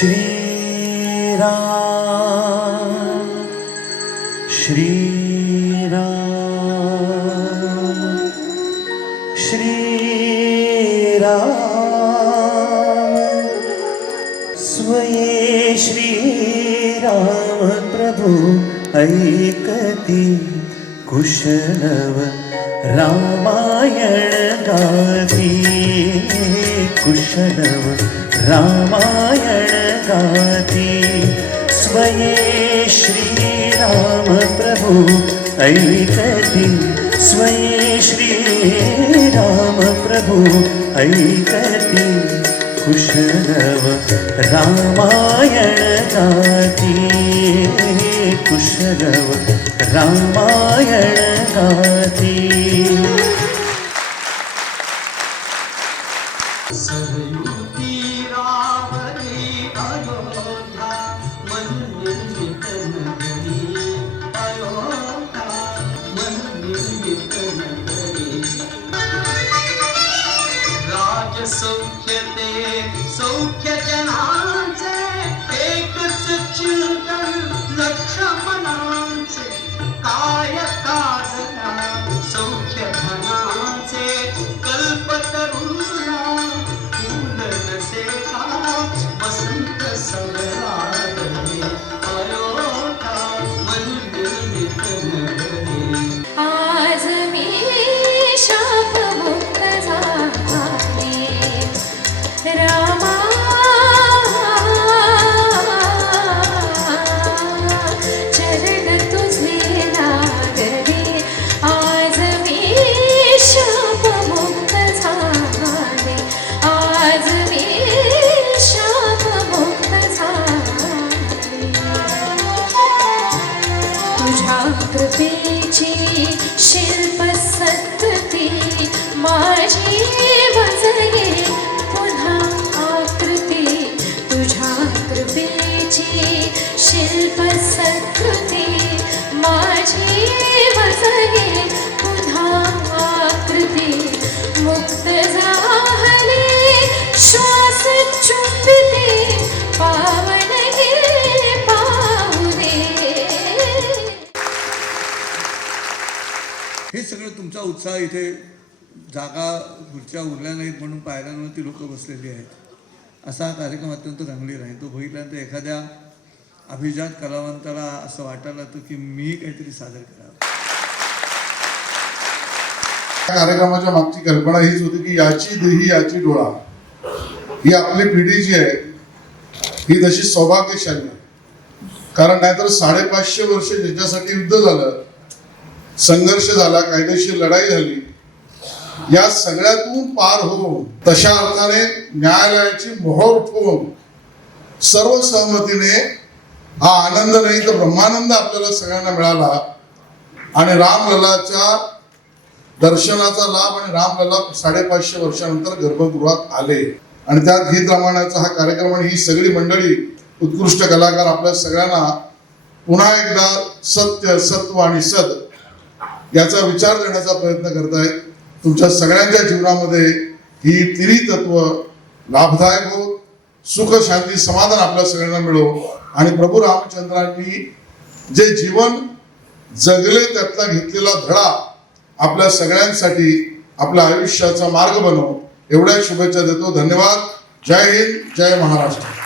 श्रीराम श्रीराम श्रीराम स्वये श्रीराम प्रभु ऐकति कुशलव रामायण गाती कुशलव रामायण ऐकति स्वये श्रीरामप्रभु प्रभु कुशलव रामायणगाति कुशलव रामायण कृपेची शिल्प सत्ती माझी भजगे पुन्हा आकृती. तुझ्या कृपेची शिल्प सत्कृती माझी भजगे तुमचा उत्साह इथे जागा खुर्च्या उरल्या नाहीत म्हणून पायऱ्यांवर ती लोकं बसलेली आहेत. असा हा कार्यक्रम अत्यंत रंगलेला आहे. तो बघितल्यानंतर एखाद्या अभिजात कलावंताला असं वाटायला लागतं की मी काहीतरी सादर करावं. कार्यक्रमाच्या मागची कल्पना हीच होती की याची देही याची डोळा ही आपली पिढी जी आहे ही तशी सौभाग्यशाली आहे. कारण नाहीतर साडेपाचशे वर्ष ज्याच्यासाठी युद्ध झालं संघर्ष झाला कायदेशीर लढाई झाली. या सगळ्यातून पार होऊन तशा अर्थाने न्यायालयाची मोहर ठेवून सर्व सहमतीने हा आनंद नाही तर ब्रह्मानंद आपल्याला सगळ्यांना मिळाला आणि रामललाच्या दर्शनाचा लाभ आणि रामलला साडेपाचशे वर्षानंतर गर्भगृहात आले. आणि त्यात गीत रामायणाचा हा कार्यक्रम आणि ही सगळी मंडळी उत्कृष्ट कलाकार आपल्या सगळ्यांना पुन्हा एकदा सत्य सत्व आणि सद याचा विचार देण्याचा प्रयत्न करतायत तुमच्या सगळ्यांच्या जीवनामध्ये ही तिन्ही तत्व लाभदायक होत सुख शांती समाधान आपल्या सगळ्यांना मिळो. आणि प्रभू रामचंद्रांनी जे जीवन जगले त्यातला घेतलेला धडा आपल्या सगळ्यांसाठी आपल्या आयुष्याचा मार्ग बनव. एवढ्या शुभेच्छा देतो. धन्यवाद. जय हिंद. जय महाराष्ट्र.